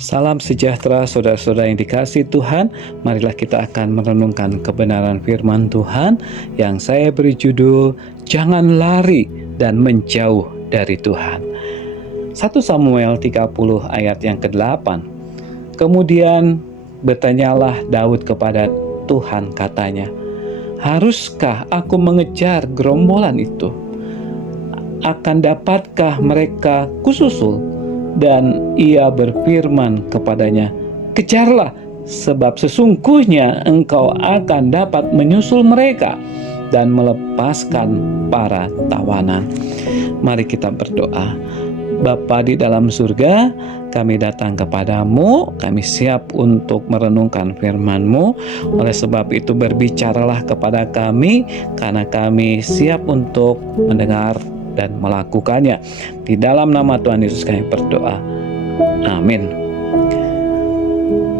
Salam sejahtera saudara-saudara yang dikasihi Tuhan. Marilah kita akan merenungkan kebenaran firman Tuhan yang saya beri judul Jangan Lari dan Menjauh dari Tuhan. 1 Samuel 30 ayat yang ke-8. Kemudian bertanyalah Daud kepada Tuhan, katanya, haruskah aku mengejar gerombolan itu? Akan dapatkah mereka kususul? Dan ia berfirman kepadanya, kejarlah, sebab sesungguhnya engkau akan dapat menyusul mereka dan melepaskan para tawanan. Mari kita berdoa. Bapa di dalam surga, kami datang kepadamu, kami siap untuk merenungkan firman-Mu. Oleh sebab itu berbicaralah kepada kami, karena kami siap untuk mendengar dan melakukannya. Di dalam nama Tuhan Yesus kami berdoa. Amin.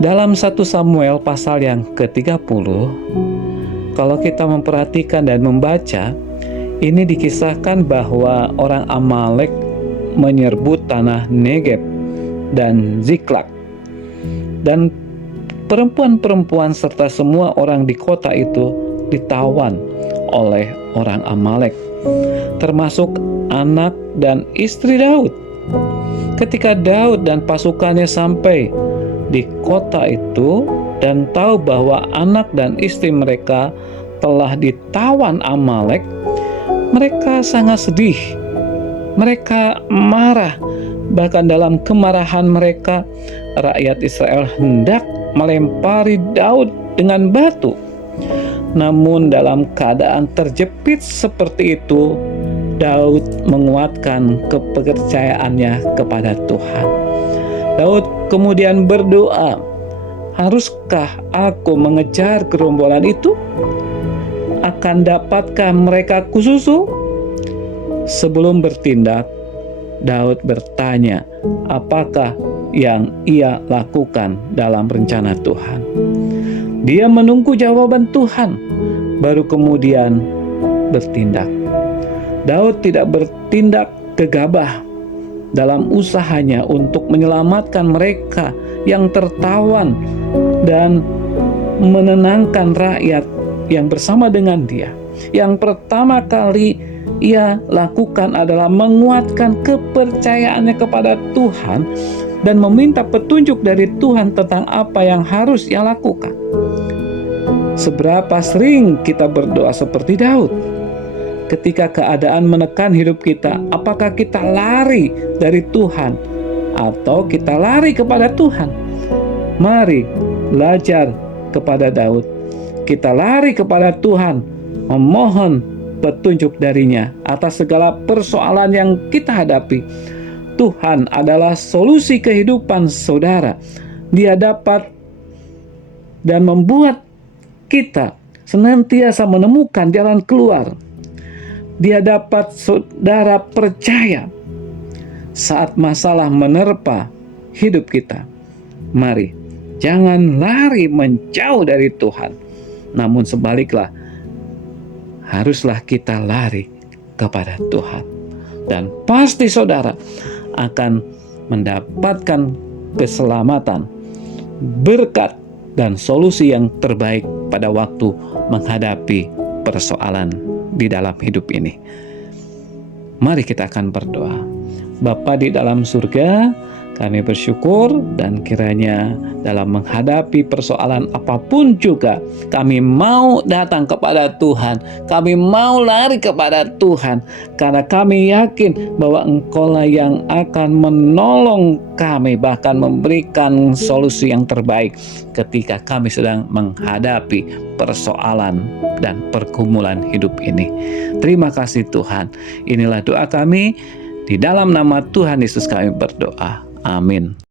Dalam 1 Samuel pasal yang ke-30, kalau kita memperhatikan dan membaca, ini dikisahkan bahwa orang Amalek menyerbu tanah Negeb dan Ziklag. Dan perempuan-perempuan serta semua orang di kota itu ditawan oleh orang Amalek, termasuk anak dan istri Daud. Ketika Daud dan pasukannya sampai di kota itu dan tahu bahwa anak dan istri mereka telah ditawan Amalek, mereka sangat sedih. Mereka marah. Bahkan dalam kemarahan mereka, rakyat Israel hendak melempari Daud dengan batu. Namun dalam keadaan terjepit seperti itu, Daud menguatkan kepercayaannya kepada Tuhan. Daud kemudian berdoa, haruskah aku mengejar gerombolan itu? Akan dapatkah mereka kususul? Sebelum bertindak, Daud bertanya, apakah yang ia lakukan dalam rencana Tuhan? Dia menunggu jawaban Tuhan, baru kemudian bertindak. Daud tidak bertindak gegabah dalam usahanya untuk menyelamatkan mereka yang tertawan dan menenangkan rakyat yang bersama dengan dia. Yang pertama kali ia lakukan adalah menguatkan kepercayaannya kepada Tuhan dan meminta petunjuk dari Tuhan tentang apa yang harus ia lakukan. Seberapa sering kita berdoa seperti Daud? Ketika keadaan menekan hidup kita, apakah kita lari dari Tuhan atau kita lari kepada Tuhan? Mari belajar kepada Daud. Kita lari kepada Tuhan, memohon petunjuk darinya atas segala persoalan yang kita hadapi. Tuhan adalah solusi kehidupan saudara. Dia dapat dan membuat kita senantiasa menemukan jalan keluar. Dia dapat saudara percaya saat masalah menerpa hidup kita. Mari, jangan lari menjauh dari Tuhan, namun sebaliklah, haruslah kita lari kepada Tuhan. Dan pasti saudara akan mendapatkan keselamatan, berkat, dan solusi yang terbaik pada waktu menghadapi persoalan di dalam hidup ini. Mari kita akan berdoa. Bapa di dalam surga, kami bersyukur dan kiranya dalam menghadapi persoalan apapun juga, kami mau datang kepada Tuhan. Kami mau lari kepada Tuhan. Karena kami yakin bahwa Engkaulah yang akan menolong kami, bahkan memberikan solusi yang terbaik ketika kami sedang menghadapi persoalan dan pergumulan hidup ini. Terima kasih Tuhan. Inilah doa kami. Di dalam nama Tuhan Yesus kami berdoa. Amin.